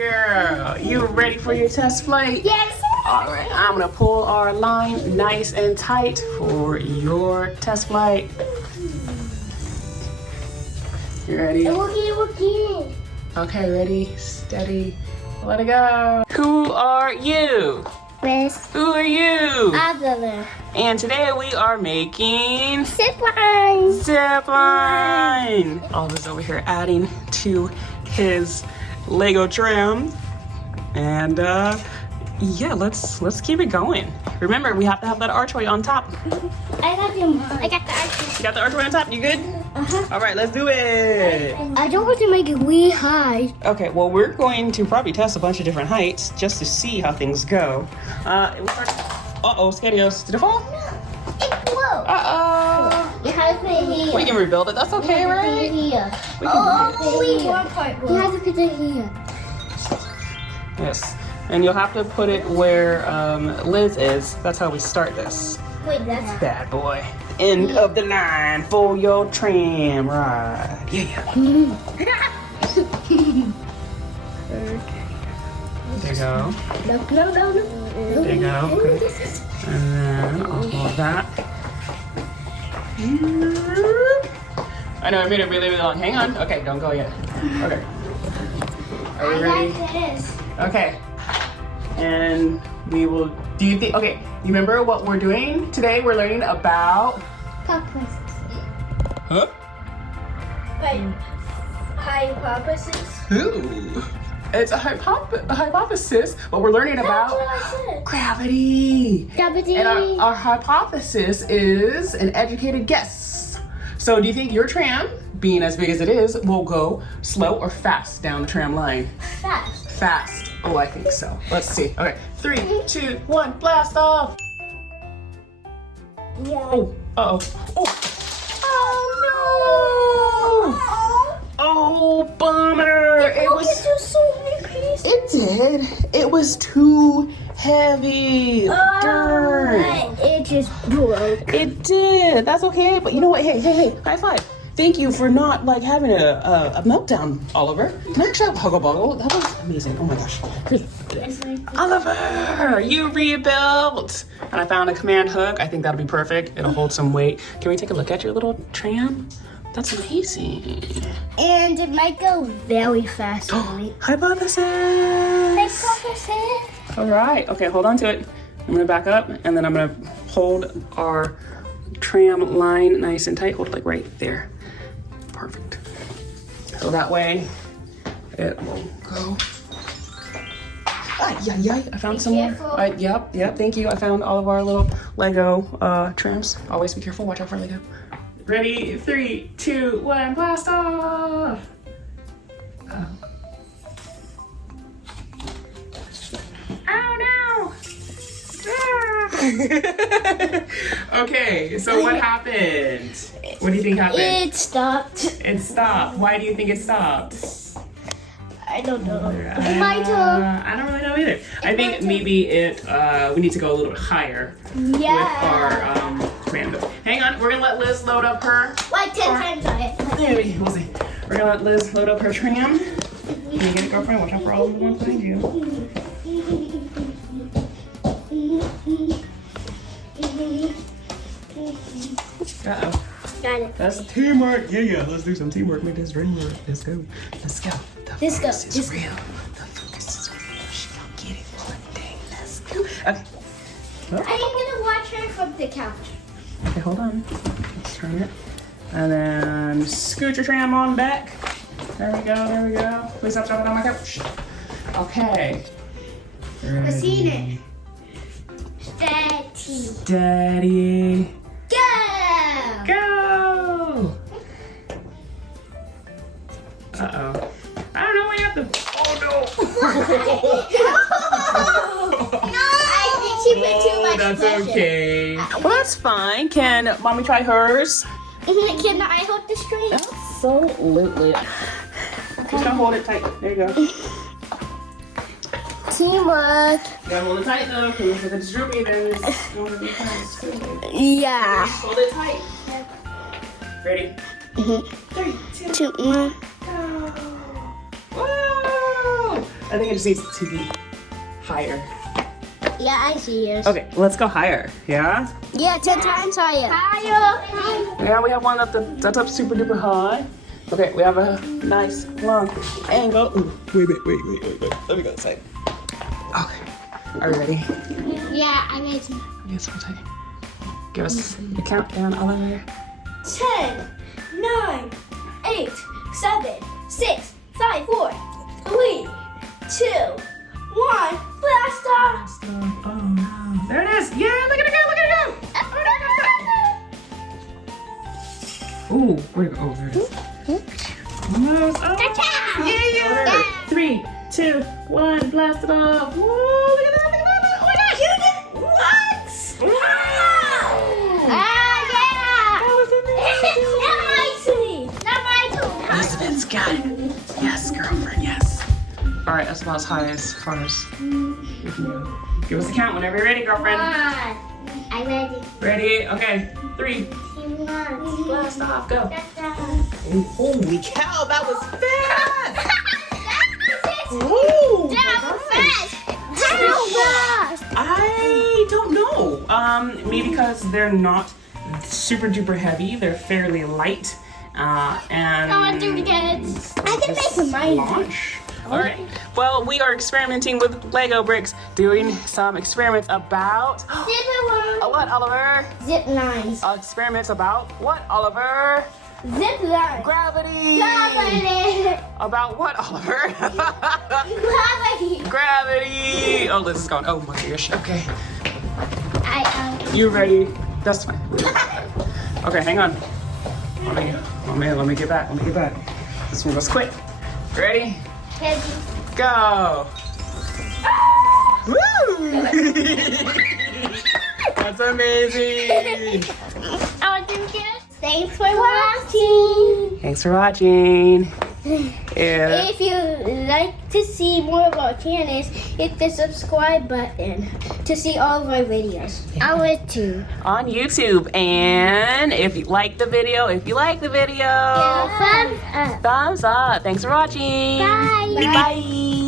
girl. You ready for your test flight? Yes. All right, I'm gonna pull our line nice and tight for your test flight. You ready? Okay. Okay, ready, steady, let it go. Who are you? Miss Who are you? Adler. And today we are making Zipline. Zipline. Oliver's over here adding to his Lego tram. And yeah, let's keep it going. Remember, we have to have that archway on top. I got the archway. You got the archway on top? You good? Uh-huh. All right, let's do it. I don't want to make it way high. Okay, well, we're going to probably test a bunch of different heights just to see how things go. Uh-oh, Skadios, did it fall? It blew. Uh-oh. You have to put it here. We can rebuild it, that's okay, right? Here. We can do it. One part. You have to put it here. Yes, and you'll have to put it where Liz is. That's how we start this. Wait, that's Bad boy. End of the line for your tram ride. Yeah. Okay. There you go. No. There you go. Okay. And then I'll hold that. I know I made it really, really long. Hang on. Okay, don't go yet. Okay. Are you ready? This. Okay. And we will, do you think, okay, you remember what we're doing today? We're learning about, huh? Wait, hypothesis? Who? It's a hypothesis, but we're learning about gravity. Gravity. And our hypothesis is an educated guess. So do you think your tram, being as big as it is, will go slow or fast down the tram line? Fast. Fast. Oh, I think so. Let's see. Okay, 3, 2, 1, blast off. Yeah. Oh, uh-oh. Oh no! Oh, bummer. It was so many pieces. It did. It was too heavy. Darn. It just broke. It did. That's okay. But you know what? Hey. High five. Thank you for not like having a meltdown, Oliver. Can I actually have a huggle buggle? That was amazing. Oh my gosh. Oliver, you rebuilt. And I found a command hook. I think that'll be perfect. It'll hold some weight. Can we take a look at your little tram? That's amazing. And it might go very fast. Right? Hypothesis. Hypothesis. All right. Okay, hold on to it. I'm gonna back up and then I'm gonna hold our tram line nice and tight. Hold it like right there. Perfect. So that way it will go. Yeah. I found some more. Yep. Thank you. I found all of our little Lego trams. Always be careful. Watch out for Lego. Ready? 3, 2, 1, blast off! Oh no! Ah. Okay, so what happened? What do you think happened? It stopped. It stopped. Why do you think it stopped? I don't know. My turn. I don't really know either. I think maybe we need to go a little bit higher with our tram. Hang on, we're gonna let Liz load up her. Like 10 times on it. Maybe, we'll see. We're gonna let Liz load up her tram. Can you get it, girlfriend? Watch out for all of the ones behind you. Uh-oh. Got it. That's teamwork. Yeah. Let's do some teamwork. Make this dream work. Let's go. The focus is real. The focus is real. She gonna get it one day. Let's go. Okay. Well, I'm gonna watch her from the couch. okay, hold on. Let's turn it. And then scoot your tram on back. There we go. Please stop jumping on my couch. Okay. I've seen it. Steady. Go! Go! Uh-oh. I don't know what you have to... Oh, no! I think she put too much That's pressure. okay. Well, that's fine. Can Mommy try hers? Can I hold the string? Absolutely. Just gonna hold it tight. There you go. Teamwork. You gotta hold it tight though, because if it's droopy, then it's going to be kind of stupid. Yeah. Hold it tight. Ready? 3, 2, 1. go! Whoa! I think it just needs to be higher. Yeah, I see it. Okay, let's go higher. Yeah? Yeah, 10 times higher. Higher. Yeah, we have one that's up super duper high. Okay, we have a nice long angle. Ooh, wait. Let me go this side. Okay. Are you ready? Yeah, I made some. Yes, we'll take it. Give us the countdown, Oliver. 10, 9, 8, 7, 6, 5, 4, 3, 2, 1. Blast off! Oh no. There it is! Yeah, look at it go! Ooh, where'd it go? Oh, there it is. Almost. Oh, yeah! 3, 2, 1, blast it off! Whoa, look at that! Oh my gosh! You did what? Wow! Elizabeth's got it. Yes, girlfriend, yes. All right, that's about as high as far as we can go. Give us a count whenever you're ready, girlfriend. I'm ready. Ready? Okay. 3. Blast off. Go. Holy cow, that was fast! Ooh, That was fast. How fast? I don't know. Maybe because they're not super duper heavy. They're fairly light. And I want to do it again. I can make mine. Launch. All right. Well, we are experimenting with Lego bricks, doing some experiments about what, Oliver? Zip lines. Experiments about what, Oliver? Zip lines. Gravity. Gravity. About what, Oliver? Gravity. Gravity. Oh, Liz is gone. Oh my gosh. Okay. You ready? That's fine. Okay, hang on. Let me get back. This one goes quick. Ready? Go! Woo! That's amazing! I want to do it again. Thanks for watching. Thanks for watching. Yeah. If you like to see more of our channels, hit the subscribe button to see all of our videos. Our too. On YouTube. And if you like the video, Thumbs up. thumbs up. Thanks for watching. Bye. Bye.